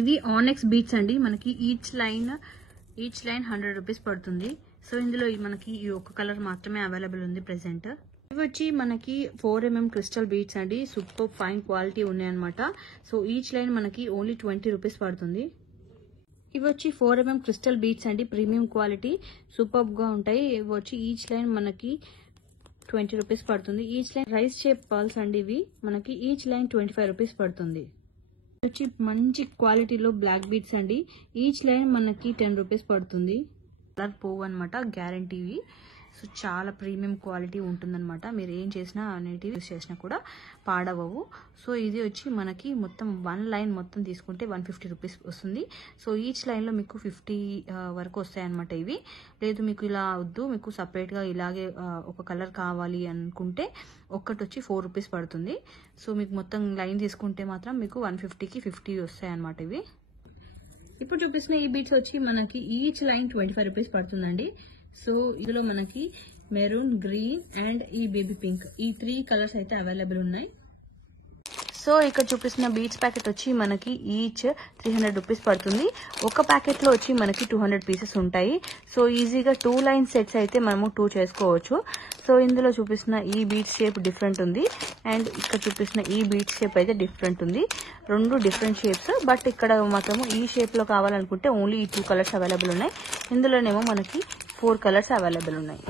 ఇవి ఆనెక్స్ బీట్స్ అండి. మనకి ఈచ్ లైన్ 100 రూపీస్ పడుతుంది. సో ఇందులో మనకి ఈ ఒక కలర్ మాత్రమే అవైలబుల్ ఉంది ప్రెసెంట్. ఇవి వచ్చి మనకి 4mm క్రిస్టల్ బీట్స్ అండి. సూపర్ ఫైన్ క్వాలిటీ ఉన్నాయి అనమాట. సో ఈచ్ లైన్ మనకి ఓన్లీ 20 రూపీస్ పడుతుంది. ఇవి వచ్చి 4mm క్రిస్టల్ బీట్స్ అండి. ప్రీమియం క్వాలిటీ సూపర్ గా ఉంటాయి. ఇవి వచ్చి ఈచ్ లైన్ మనకి 20 రూపీస్ పడుతుంది. Each line rice shape pearls అండి. ఇవి మనకి ఈచ్ లైన్ 25 రూపీస్ పడుతుంది. వచ్చి మంచి క్వాలిటీలో బ్లాక్ బీట్స్ అండి. ఈచ్ లైన్ మనకి 10 రూపీస్ పడుతుంది. కలర్ పోవు అనమాట, గ్యారంటీవి. సో చాలా ప్రీమియం క్వాలిటీ ఉంటుందన్నమాట. మీరు ఏం చేసినా అనేటివి యూస్ చేసినా కూడా పాడవవు. సో ఇది వచ్చి మనకి మొత్తం 1 లైన్ మొత్తం తీసుకుంటే 150 రూపీస్ వస్తుంది. సో ఈచ్ లైన్లో మీకు 50 వరకు వస్తాయన్నమాట ఇవి. లేదు మీకు ఇలా వద్దు, మీకు సపరేట్గా ఇలాగే ఒక కలర్ కావాలి అనుకుంటే ఒక్కటి వచ్చి 4 రూపీస్ పడుతుంది. సో మీకు మొత్తం లైన్ తీసుకుంటే మాత్రం మీకు 150కి 50 వస్తాయన్నమాట ఇవి. ఇప్పుడు చూపిస్తున్న ఈ బీట్స్ వచ్చి మనకి ఈచ్ లైన్ 25 రూపీస్ పడుతుందండి. సో ఇందులో మనకి మెరూన్, గ్రీన్ అండ్ ఈ బేబీ పింక్, ఈ 3 కలర్స్ అయితే అవైలబుల్ ఉన్నాయి. సో ఇక్కడ చూపిస్తున్న బీట్స్ ప్యాకెట్ వచ్చి మనకి ఈచ్ 300 రూపీస్ పడుతుంది. ఒక ప్యాకెట్ లో వచ్చి మనకి 200 పీసెస్ ఉంటాయి. సో ఈజీగా 2 లైన్ సెట్స్ అయితే మనము 2 చేసుకోవచ్చు. సో ఇందులో చూపిస్తున్న ఈ బీట్స్ షేప్ డిఫరెంట్ ఉంది అండ్ ఇక్కడ చూపిస్తున్న ఈ బీట్స్ షేప్ అయితే డిఫరెంట్ ఉంది. 2 డిఫరెంట్ షేప్స్. బట్ ఇక్కడ మాత్రము ఈ షేప్ లో కావాలనుకుంటే ఓన్లీ ఈ 2 కలర్స్ అవైలబుల్ ఉన్నాయి. ఇందులోనేమో మనకి 4 కలర్స్ అవైలబుల్ ఉన్నాయి.